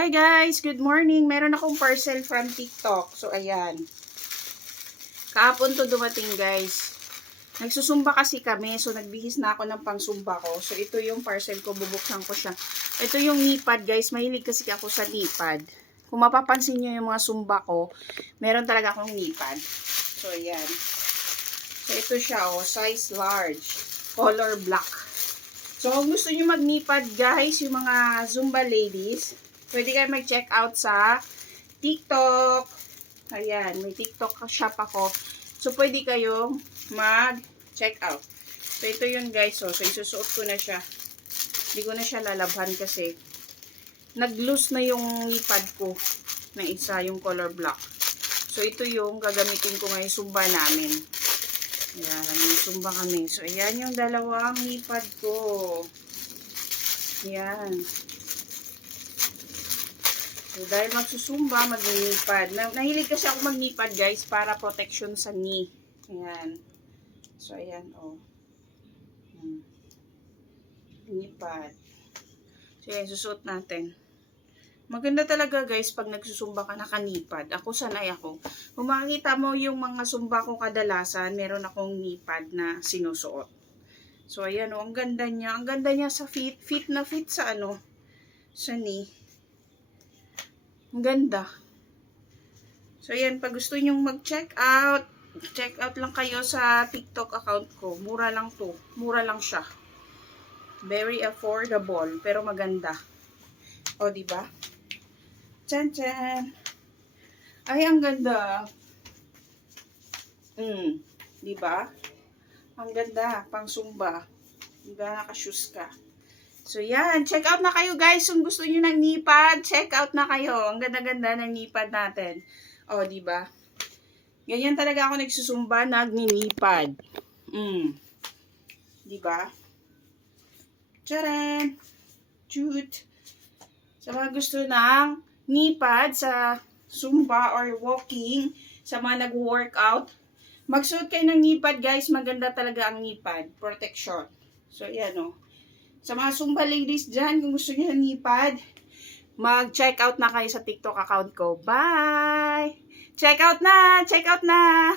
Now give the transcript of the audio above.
Hi guys, good morning. Meron akong parcel from TikTok. So ayan. Kahapon to dumating guys. Nagsusumba kasi kami. So nagbihis na ako ng pangsumba ko. So ito yung parcel ko. Bubuksan ko siya. Ito yung knee-pad guys. Mahilig kasi ako sa knee-pad. Kung mapapansin nyo yung mga sumba ko, meron talaga akong knee-pad. So ayan. So ito siya size large. Color black. So kung gusto nyo mag-knee-pad guys, yung mga Zumba ladies, pwede kayo mag-check out sa TikTok. Ayan, may TikTok shop ako. So, pwede kayong mag-check out. So, ito yun guys. So, isusuot ko na siya. Hindi ko na siya lalabhan kasi nag-loose na yung lipad ko na isa, yung color black. So, ito yung gagamitin ko ngayong sumba namin. Ayan, may sumba kami. So, ayan yung dalawang lipad ko. Ayan. So, dahil magsusumba, mag-knee-pad. Nahilig kasi ako mag-knee-pad, guys, para protection sa knee. Ayan. So, ayan, knee-pad. So, ayan, susuot natin. Maganda talaga, guys, pag nagsusumba ka, naka-knee-pad. Ako, sanay ako. Kung makikita mo yung mga sumba ko kadalasan, meron akong knee-pad na sinusuot. So, ayan, ang ganda niya. Ang ganda niya sa fit. Fit na fit sa sa knee. Ang ganda. So, ayan. Pag gusto nyong mag-check out, check out lang kayo sa TikTok account ko. Mura lang to. Mura lang siya. Very affordable. Pero maganda. O, diba? Chan, chan. Ay, ang ganda. Diba? Ang ganda. Pang sumba. Diba? Naka-shoes ka. So, yan. Check out na kayo, guys. Kung gusto nyo ng knee-pad, check out na kayo. Ang ganda-ganda ng knee-pad natin. O, diba? Ganyan talaga ako nagsusumba, nag-knee-pad. Diba? Tcharan! Cute! Sa mga gusto ng knee-pad sa zumba or walking, sa mga nag-workout, magsuot kayo ng knee-pad, guys. Maganda talaga ang knee-pad. Protection. So, yan, Sa mga Zumba ladies dyan, kung gusto nyo ng knee-pad, mag-check out na kayo sa TikTok account ko. Bye! Check out na! Check out na!